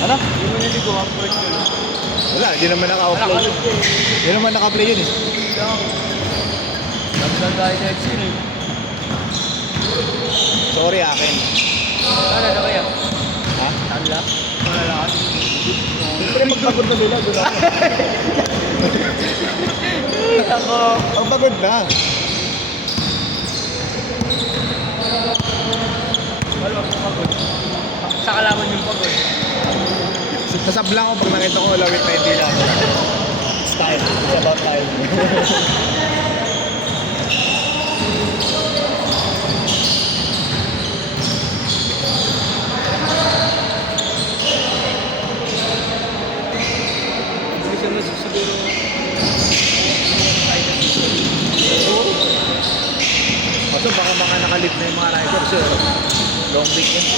Ano? Hindi mo naligo ang first yun. Wala, di naman naka-upload yun. Di naman naka-play yun eh. Nagdag tayo sa Exil eh. Sorry akin. Ano na kaya? Ha? Tala? Wala lahat. Siyempre magpagod na sila, doon ako. Ako. Magpagod na. Wala akong pagod. Sa kalaman yung pagod. Sasabla ko pag nakita ko lawit na hindi lang. Style. It's about time. Gusto mo siguro Kaso baka mga nakalip na yung mga rider. Sir, long weekend.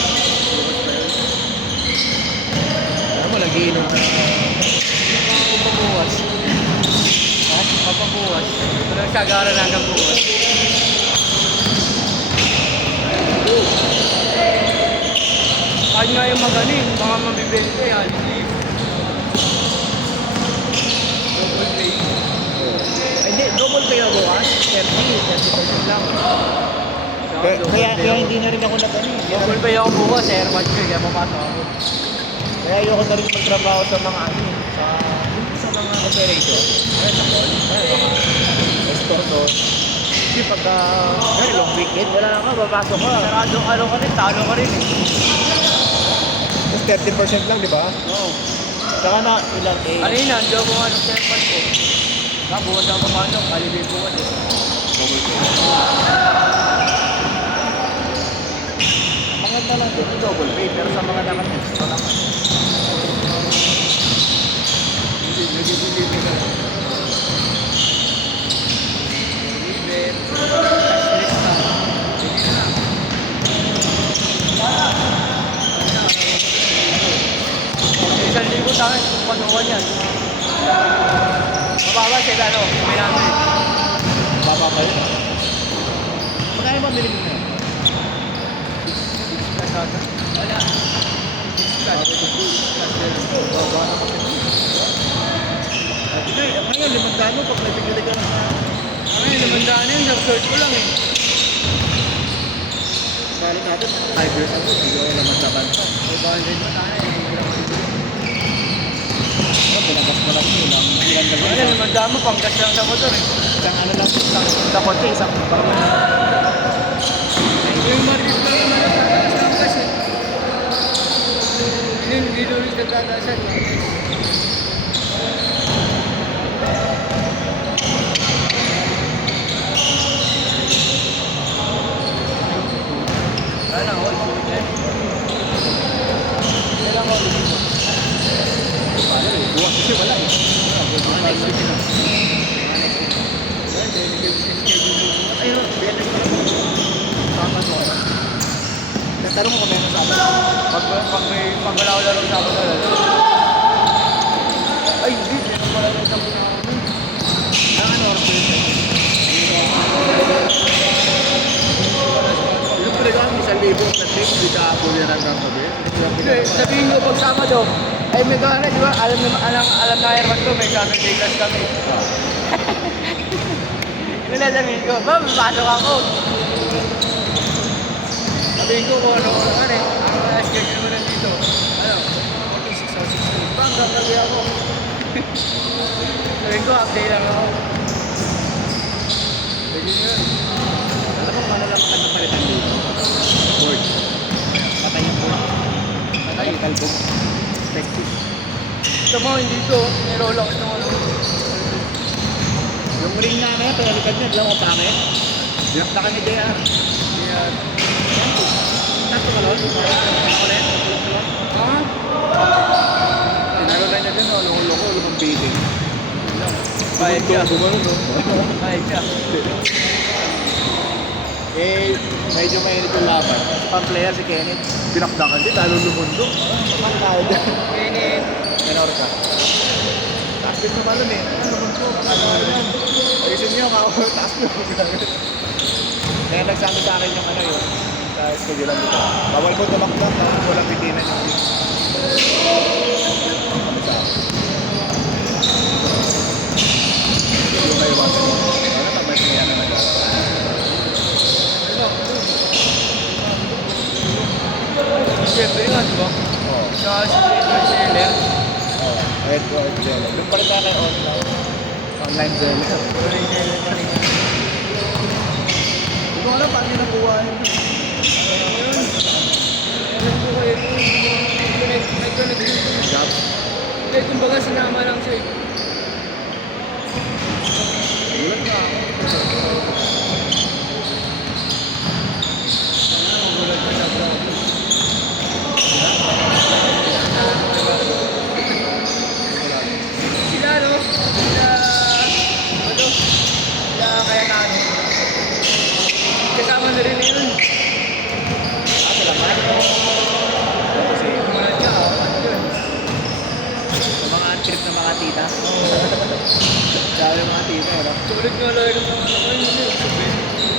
Alam mo, nag-iinom na. papabuwas. Ha? Papabuwas. Pero nagsagaran na hanggang buwas. Kahit nga yung magaling, mga mabibenta yan. Double play. Hindi, double kayo bukas. 30% lang. Kaya hindi na rin ako nag-ano. Double pay ako bukas, airpod ko, kaya papasok ako. Kaya ayoko na rin magtrabaho sa mga ano, sa mga operator. Kaya sa mall, kaya mga store doon. Kasi pagka, very long weekend, wala na ka, papasok ka. Sarado, ano ka rin, talo ka rin eh. Tapos 30% lang, di ba? Oo. Saka na ilang day. Kanina, hindi ako ano sa airpod ko. Bukas ako papasok, kalibig bukas eh. Maganda lang din yung double pay, pero sa mga naka-text pa lang. Hindi, nagigilipin ka. Libre, stress ka. Sige na. Isang libo sa akin, pasukan yan. Mababa siya ano, 900. Baba pa yun. Magkano ba bilhin mo? Kasada. Wala. Baba na kasi. Hindi, ngayon, 500 pag nabigili ka na sa... Ay, limandaan yun, nag-search ko lang eh. Balik natin, 5 years ago, hindi ko naman laban pa. 500 pa tayo. Pinagas mo lang yun, ang ilan na Ano, limandaan mo, panggas lang sa motor eh. Isang ano lang, isang takote, isang parang Yung market lang naman ang tataas ng gas eh. Hindi ulit nagtatasan. Wala, all sulit yan. Kailan all sulit? buwas kasi wala eh. Next week na. Well, business schedule mo. Ayun, bigyan na tama to. Natanong ko kung meron sa amin. Pag wala ko laro sa ako na laro. Ay, hindi. Meron pala rin sa mga namin. Ang ano, oras ko yun. Yung talagang 1,000 sa trip, hindi ka huli hanggang gabi. Hindi, sabihin nyo pag Sabado, ay may gana, di ba? Alam na airman ko, may Saturday class kami. Wala sabihin ko, ba, papasok ako. Sabihin ko kung ano eh. Ang schedule mo nandito. Ano? 46 hours. Bang, gagabi ako. Sabihin ko, update lang ako. Pwede nyo yun. Alam mo kung ano lang ang napalitan dito? Board. Patay yung board. Patay yung kalbog. Effective. Ito mo, hindi ko. Nirolock ito mo. Yung ring namin, pinalikad niya, alam mo bakit? Dinakdakan ni JR. Yeah. Takto ka lol? Ulit? Ha? Tinalo na niya dyan, loko-loko, lumang biting. Bayad siya. Gumano, no? Bayad siya. Eh, medyo mainit yung laban. Kasi pang player si Kenneth, binakdakan din, lalo lumundo. Ang tao dyan. Kenneth. Menor ka. Taas din naman nun eh. Ano lumundo? Ano yan? Ayusin niyo, taas mo. Kaya nagsabi sa akin yung ano yun. Sa schedule lang dito. Bawal ko tumakdak, walang bitinan yung Sa Edward Seller. Oh, Edward Jello. Doon pa rin tayo kay online. Online Jello. Edward Seller pa rin. Hindi ko alam paano yung nakuha yun. Ayun. Alam ko kayo ito. May connect yun. Job. Hindi, kumbaga sinama lang siya eh. Ulan nga ako. Magulat ka na bro. Sila ano? Sila... Ano? Sila kaya na ano? Kasama na rin yun. Ah, salamat. Kasi Mga niya, apat yun. sa mga trip na mga tita. Dami mga tita, eh, no? Sulit nga lang yung mga ano yun yun. Sabihin,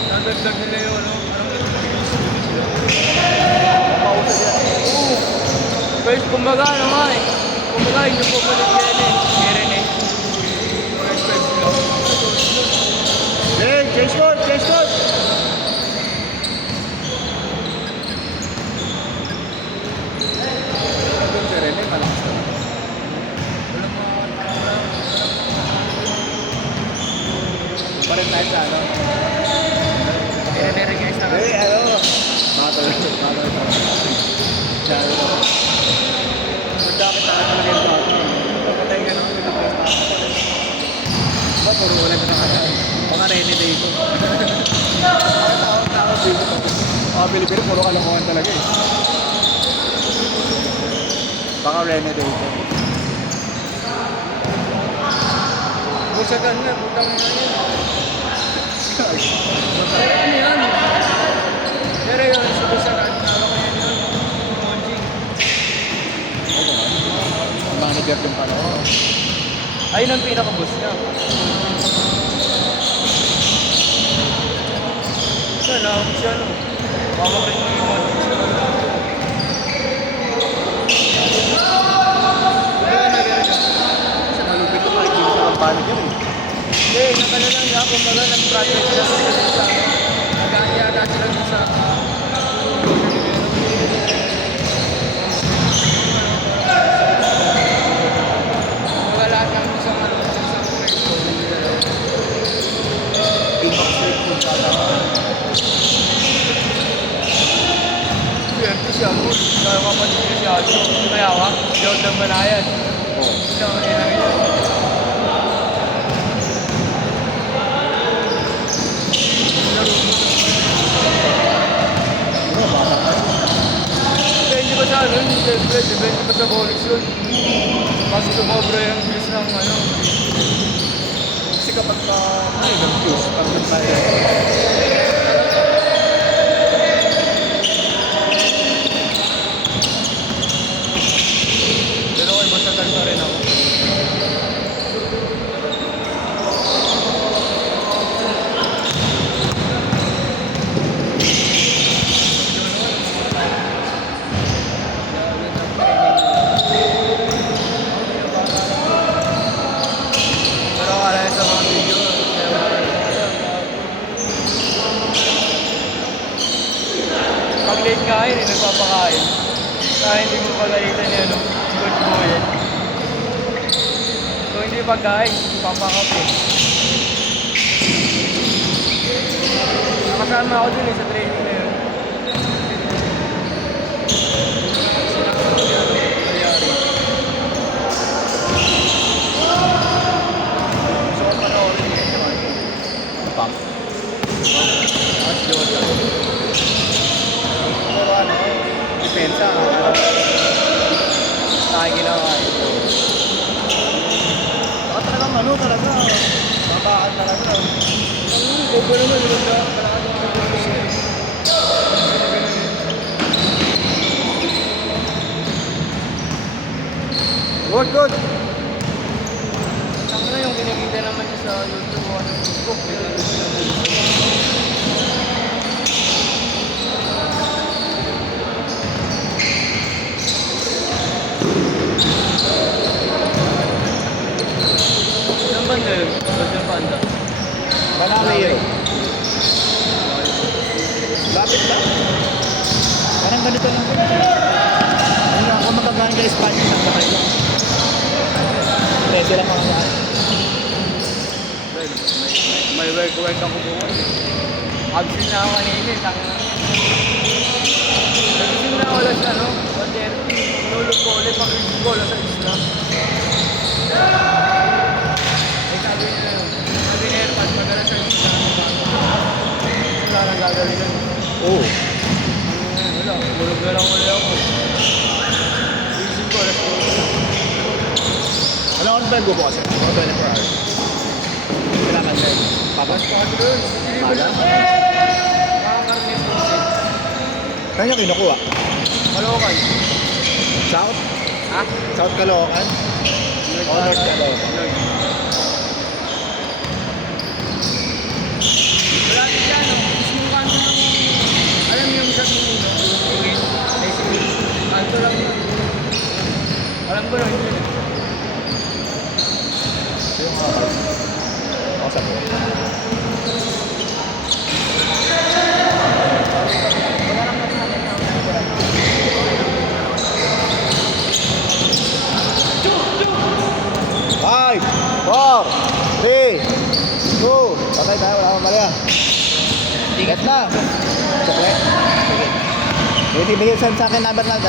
nadagdag nila yung ano, parang nag-release sila. Mapausad yan. Oo. First, kumbaga ano nga eh. Kumbaga, hindi po palit yan eh. Meron eh. First five sila. Hey, change code! Change code! Doon si Rene, malakas na. Walang mga... Pa rin tayo sa ano. Meron guys na Hey, ano? Battle pa. Charo na. Magdakit na talaga yung battle. Kapatay ka naman, may nag-test ako. Ba, puro ulan na nakaraan. Baka Rene dito. Bakit tawag dito to? Mga Pilipino, puro kalokohan talaga eh. Baka Rene dito. Busagan na, putang na yun. Pero ano yan? Pero yun, sa busagan, tawag ko yan yun. Monjing. Manager din pala. Ayun ang pinaka-boss niya. Siya na, siya no. Bawak rin yung Monjing siya. Pero na. Kasi malupit ko makikita sa manager eh. Hindi, nakala lang niya, kumbaga nag-project sila sa nag-aanyada sila sa kumbaga lahat ng isang ano, isang preso. Impact straight kung sa Swerte siya, bro. Kaya kapatid niya siya, kaya ka, Jordan Banayan. Oo. Ito ang inangin niya. Ano, bata ka rin. Depende ba sa ano yun? Depende ba sa bonus yun? Mas sumobra yung views ng ano. Kasi kapag ka, ay, confused, pag yun tayo. Pero kay basagan pa rin ako. Pero kala sa mga video, pag late kain, nagpapakain. Kaya hindi mo pagalitan yan, no? Good boy yan. Kung hindi pagkain, papakape. Nakasama ako dun eh, sa training na yun. Sinakot siya, no? Nangyari. Gusto ko panoorin yun naman. Pump. Mas Jordan. Pero ano, depensa. Tayo ginawa eh. Baka talagang ano talaga. Babaan talaga. Bobo naman, yun na. Kailangan mo ang bonus na eh. Good, good. Saan na yung kinikita naman niya sa YouTube o sa Facebook? Saan banda yun? Saan banda? Banana yun. Lapit lang. Parang ganito lang. Hindi ako magagaya may Spanish at saka ito. Pwede lang mga saan. May work ako bukas. Absent na ako kanina eh. Tangin na yan. Nagising na ako lang sa ano, 1:30. Nulog ko ulit, pag-review ko lang sa isla. Eh sabi ni Erpan, pag-alas sa isla. Wala nang gagawin nun. Oo. Wala, tulog na lang ulit ako. Gising ko, alas 12. Ano ang ba bukas? Mga 24 hours. Kailangan din. Papas. Basta ka doon. Maga? Makakarnes ko siya. Saan niya kinukuha? Malokay. South? Ha? South Caloocan? O North Caloocan? Wala din dyan, no? Mismo kanto ng... Alam mo yung sa Pilipinas, tingin, ay sige, kanto lang yun. Alam ko lang yun. Yung kausap ko. Five, four, three, two, patay tayo, wala akong mali ah. Tigat na. Saklit. Sige. Bigyan sa akin number na